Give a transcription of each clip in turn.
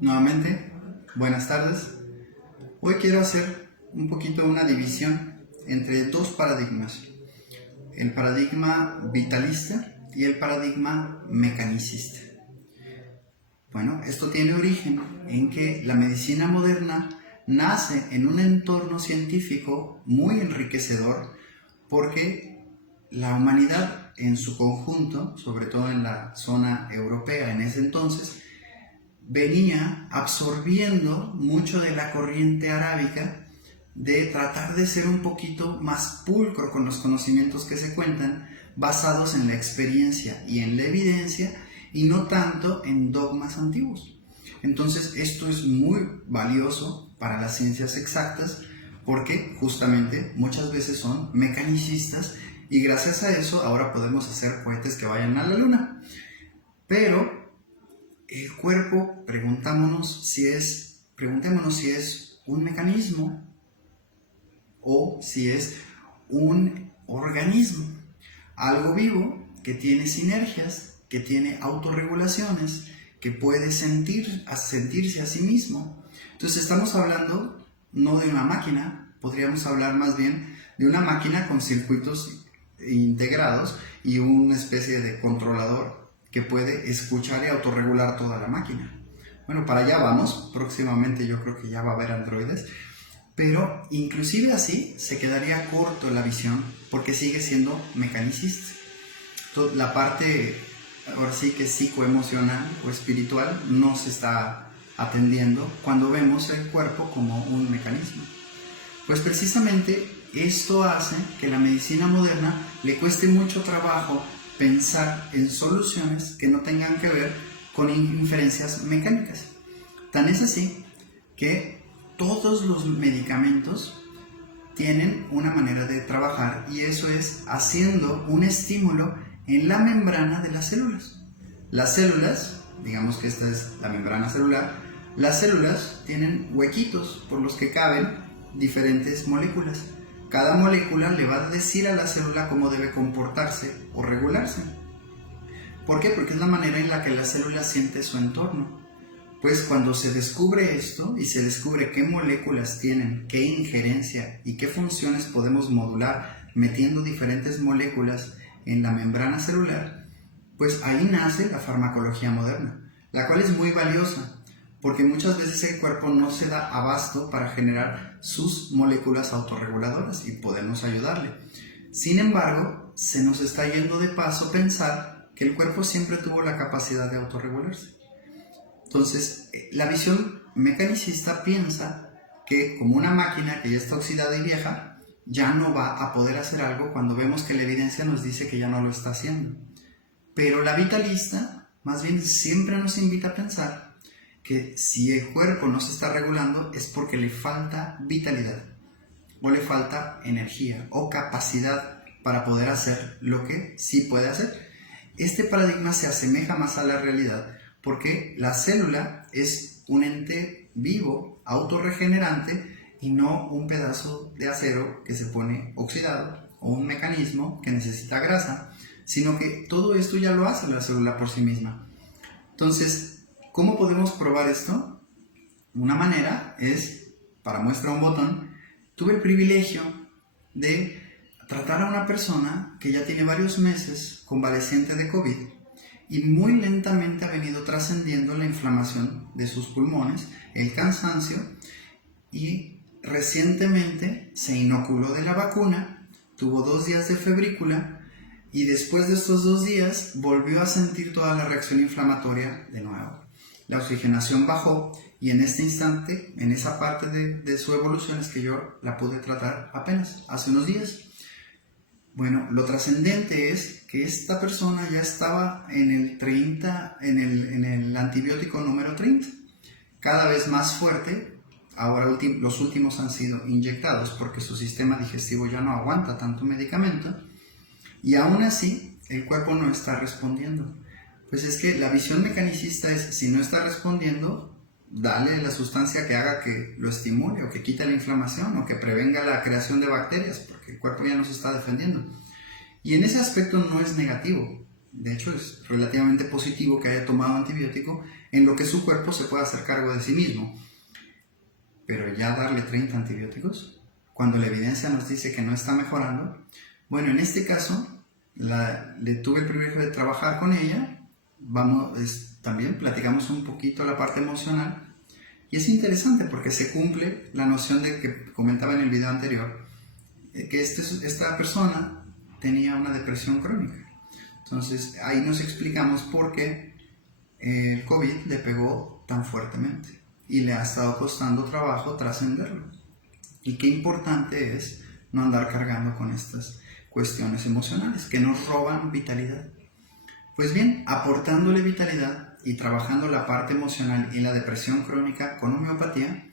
Nuevamente, buenas tardes. Hoy quiero hacer un poquito una división entre dos paradigmas. El paradigma vitalista y el paradigma mecanicista. Bueno, esto tiene origen en que la medicina moderna nace en un entorno científico muy enriquecedor porque la humanidad en su conjunto, sobre todo en la zona europea en ese entonces, venía absorbiendo mucho de la corriente arábica de tratar de ser un poquito más pulcro con los conocimientos que se cuentan, basados en la experiencia y en la evidencia, y no tanto en dogmas antiguos. Entonces esto es muy valioso para las ciencias exactas porque justamente muchas veces son mecanicistas y gracias a eso ahora podemos hacer cohetes que vayan a la luna. Pero el cuerpo, preguntémonos si es un mecanismo o si es un organismo, algo vivo que tiene sinergias, que tiene autorregulaciones, que puede sentirse a sí mismo. Entonces estamos hablando no de una máquina, podríamos hablar más bien de una máquina con circuitos integrados y una especie de controlador que puede escuchar y autorregular toda la máquina. Bueno, para allá vamos, próximamente yo creo que ya va a haber androides, pero inclusive así se quedaría corto la visión porque sigue siendo mecanicista. La parte, ahora sí que psicoemocional o espiritual, no se está atendiendo cuando vemos el cuerpo como un mecanismo. Pues precisamente esto hace que la medicina moderna le cueste mucho trabajo pensar en soluciones que no tengan que ver con inferencias mecánicas. Tan es así que todos los medicamentos tienen una manera de trabajar y eso es haciendo un estímulo en la membrana de las células. Las células, digamos que esta es la membrana celular, las células tienen huequitos por los que caben diferentes moléculas. Cada molécula le va a decir a la célula cómo debe comportarse o regularse. ¿Por qué? Porque es la manera en la que la célula siente su entorno. Pues cuando se descubre esto y se descubre qué moléculas tienen, qué injerencia y qué funciones podemos modular metiendo diferentes moléculas en la membrana celular, pues ahí nace la farmacología moderna, la cual es muy valiosa porque muchas veces el cuerpo no se da abasto para generar sus moléculas autorreguladoras y podemos ayudarle. Sin embargo, se nos está yendo de paso pensar que el cuerpo siempre tuvo la capacidad de autorregularse. Entonces, la visión mecanicista piensa que como una máquina que ya está oxidada y vieja, ya no va a poder hacer algo cuando vemos que la evidencia nos dice que ya no lo está haciendo. Pero la vitalista, más bien, siempre nos invita a pensar que si el cuerpo no se está regulando es porque le falta vitalidad o le falta energía o capacidad para poder hacer lo que sí puede hacer. Este paradigma se asemeja más a la realidad porque la célula es un ente vivo, autorregenerante y no un pedazo de acero que se pone oxidado o un mecanismo que necesita grasa, sino que todo esto ya lo hace la célula por sí misma. Entonces, ¿cómo podemos probar esto? Una manera es, para muestra un botón, tuve el privilegio de tratar a una persona que ya tiene varios meses convaleciente de COVID y muy lentamente ha venido trascendiendo la inflamación de sus pulmones, el cansancio, y recientemente se inoculó de la vacuna, tuvo 2 días de febrícula y después de estos 2 días volvió a sentir toda la reacción inflamatoria de nuevo. La oxigenación bajó y en este instante, en esa parte de su evolución es que yo la pude tratar apenas hace unos días. Bueno, lo trascendente es que esta persona ya estaba en el antibiótico número 30, cada vez más fuerte. Ahora los últimos han sido inyectados porque su sistema digestivo ya no aguanta tanto medicamento y aún así el cuerpo no está respondiendo. Pues es que la visión mecanicista es, si no está respondiendo, dale la sustancia que haga que lo estimule o que quite la inflamación o que prevenga la creación de bacterias porque el cuerpo ya no se está defendiendo. Y en ese aspecto no es negativo, de hecho es relativamente positivo que haya tomado antibiótico en lo que su cuerpo se pueda hacer cargo de sí mismo. Pero ya darle 30 antibióticos, cuando la evidencia nos dice que no está mejorando, bueno, en este caso le tuve el privilegio de trabajar con ella, también platicamos un poquito la parte emocional, y es interesante porque se cumple la noción de que comentaba en el video anterior, que esta persona tenía una depresión crónica. Entonces ahí nos explicamos por qué el COVID le pegó tan fuertemente y le ha estado costando trabajo trascenderlo. Y qué importante es no andar cargando con estas cuestiones emocionales que nos roban vitalidad. Pues bien, aportándole vitalidad y trabajando la parte emocional y la depresión crónica con homeopatía,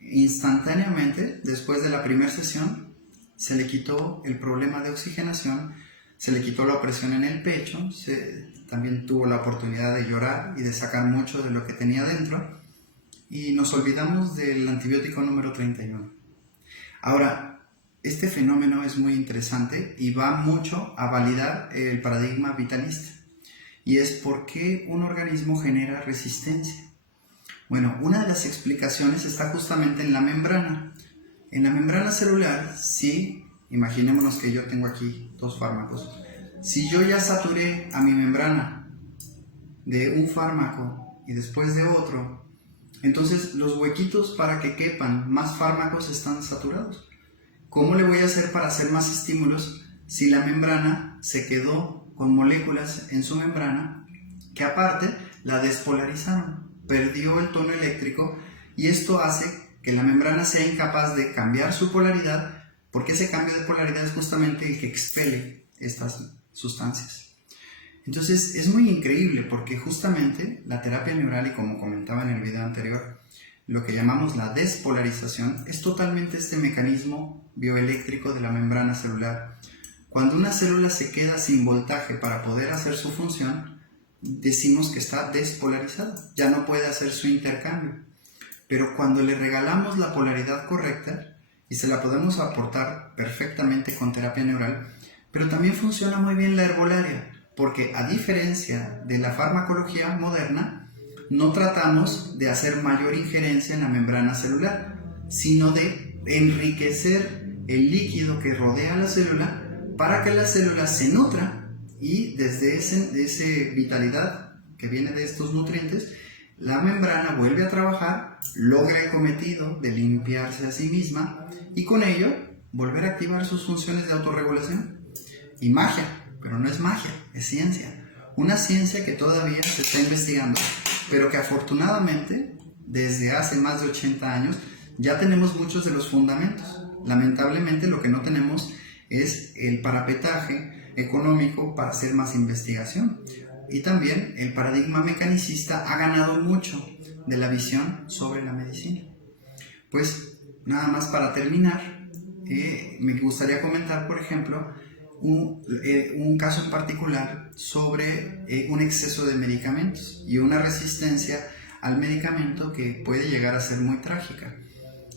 instantáneamente, después de la primera sesión, se le quitó el problema de oxigenación, se le quitó la opresión en el pecho, también tuvo la oportunidad de llorar y de sacar mucho de lo que tenía dentro, y nos olvidamos del antibiótico número 31. Ahora, este fenómeno es muy interesante y va mucho a validar el paradigma vitalista, y es por qué un organismo genera resistencia. Bueno, una de las explicaciones está justamente en la membrana. En la membrana celular, sí, imaginémonos que yo tengo aquí 2 fármacos. Si yo ya saturé a mi membrana de un fármaco y después de otro, entonces los huequitos para que quepan más fármacos están saturados. ¿Cómo le voy a hacer para hacer más estímulos si la membrana se quedó con moléculas en su membrana que aparte la despolarizaron? Perdió el tono eléctrico y esto hace que la membrana sea incapaz de cambiar su polaridad, porque ese cambio de polaridad es justamente el que expele estas sustancias. Entonces es muy increíble porque justamente la terapia neural, y como comentaba en el video anterior, lo que llamamos la despolarización es totalmente este mecanismo bioeléctrico de la membrana celular. Cuando una célula se queda sin voltaje para poder hacer su función, decimos que está despolarizada, ya no puede hacer su intercambio. Pero cuando le regalamos la polaridad correcta, y se la podemos aportar perfectamente con terapia neural, pero también funciona muy bien la herbolaria, porque a diferencia de la farmacología moderna, no tratamos de hacer mayor injerencia en la membrana celular, sino de enriquecer el líquido que rodea la célula para que la célula se nutra y desde esa vitalidad que viene de estos nutrientes, la membrana vuelve a trabajar, logra el cometido de limpiarse a sí misma y con ello volver a activar sus funciones de autorregulación. Y magia, pero no es magia, es ciencia. Una ciencia que todavía se está investigando, pero que afortunadamente desde hace más de 80 años ya tenemos muchos de los fundamentos. Lamentablemente lo que no tenemos es el parapetaje económico para hacer más investigación. Y también el paradigma mecanicista ha ganado mucho de la visión sobre la medicina. Pues nada más para terminar, me gustaría comentar, por ejemplo, un caso en particular sobre un exceso de medicamentos y una resistencia al medicamento que puede llegar a ser muy trágica.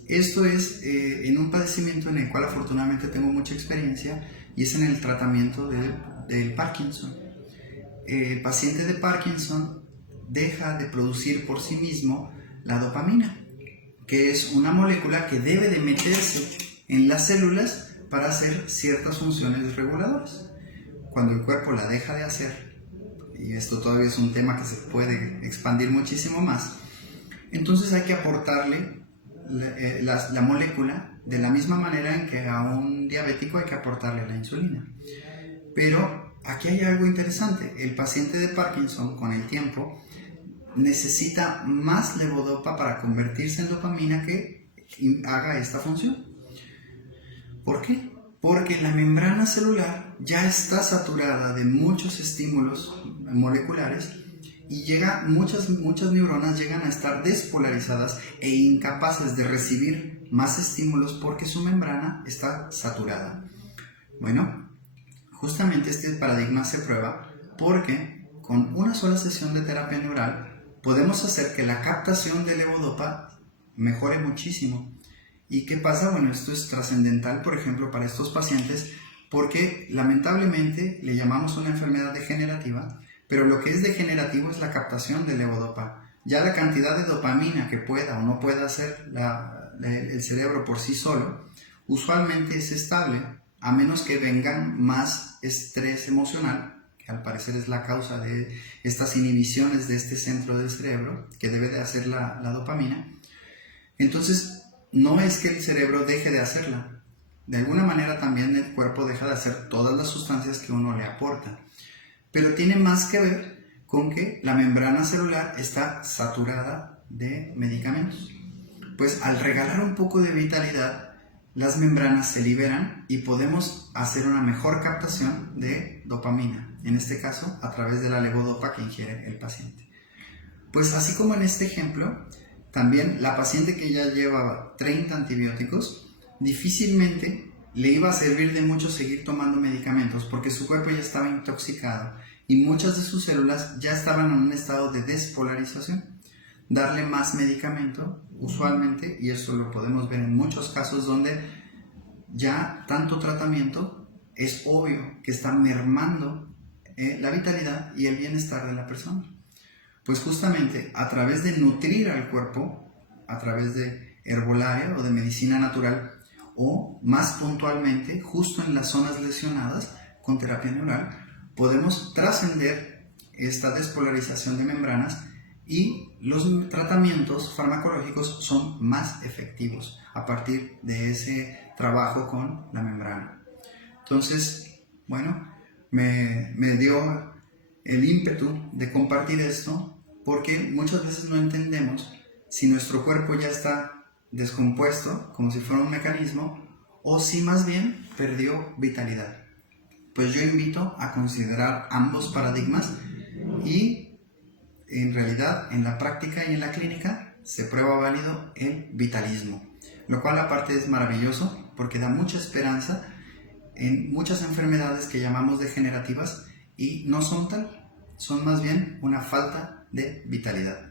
Esto es en un padecimiento en el cual afortunadamente tengo mucha experiencia, y es en el tratamiento del Parkinson. El paciente de Parkinson deja de producir por sí mismo la dopamina, que es una molécula que debe de meterse en las células para hacer ciertas funciones reguladoras. Cuando el cuerpo la deja de hacer, y esto todavía es un tema que se puede expandir muchísimo más, entonces hay que aportarle la molécula de la misma manera en que a un diabético hay que aportarle la insulina. Pero aquí hay algo interesante: el paciente de Parkinson con el tiempo necesita más levodopa para convertirse en dopamina que haga esta función. ¿Por qué? Porque la membrana celular ya está saturada de muchos estímulos moleculares y muchas neuronas llegan a estar despolarizadas e incapaces de recibir más estímulos porque su membrana está saturada. Bueno, justamente este paradigma se prueba porque con una sola sesión de terapia neural podemos hacer que la captación de levodopa mejore muchísimo. ¿Y qué pasa? Bueno, esto es trascendental, por ejemplo, para estos pacientes porque lamentablemente le llamamos una enfermedad degenerativa, pero lo que es degenerativo es la captación de levodopa. Ya la cantidad de dopamina que pueda o no pueda hacer el cerebro por sí solo, usualmente es estable, a menos que vengan más estrés emocional, que al parecer es la causa de estas inhibiciones de este centro del cerebro, que debe de hacer la dopamina. Entonces, no es que el cerebro deje de hacerla. De alguna manera también el cuerpo deja de hacer todas las sustancias que uno le aporta. Pero tiene más que ver con que la membrana celular está saturada de medicamentos. Pues al regalar un poco de vitalidad, las membranas se liberan y podemos hacer una mejor captación de dopamina, en este caso a través de la levodopa que ingiere el paciente. Pues así como en este ejemplo, también la paciente que ya llevaba 30 antibióticos, difícilmente le iba a servir de mucho seguir tomando medicamentos porque su cuerpo ya estaba intoxicado y muchas de sus células ya estaban en un estado de despolarización. Darle más medicamento, usualmente, y eso lo podemos ver en muchos casos donde ya tanto tratamiento es obvio que está mermando la vitalidad y el bienestar de la persona. Pues justamente a través de nutrir al cuerpo, a través de herbolaria o de medicina natural, o más puntualmente, justo en las zonas lesionadas con terapia neural, podemos trascender esta despolarización de membranas y los tratamientos farmacológicos son más efectivos a partir de ese trabajo con la membrana. Entonces, bueno, me dio el ímpetu de compartir esto porque muchas veces no entendemos si nuestro cuerpo ya está descompuesto, como si fuera un mecanismo, o si más bien perdió vitalidad. Pues yo invito a considerar ambos paradigmas y en realidad en la práctica y en la clínica se prueba válido el vitalismo, lo cual aparte es maravilloso porque da mucha esperanza en muchas enfermedades que llamamos degenerativas y no son tal, son más bien una falta de vitalidad.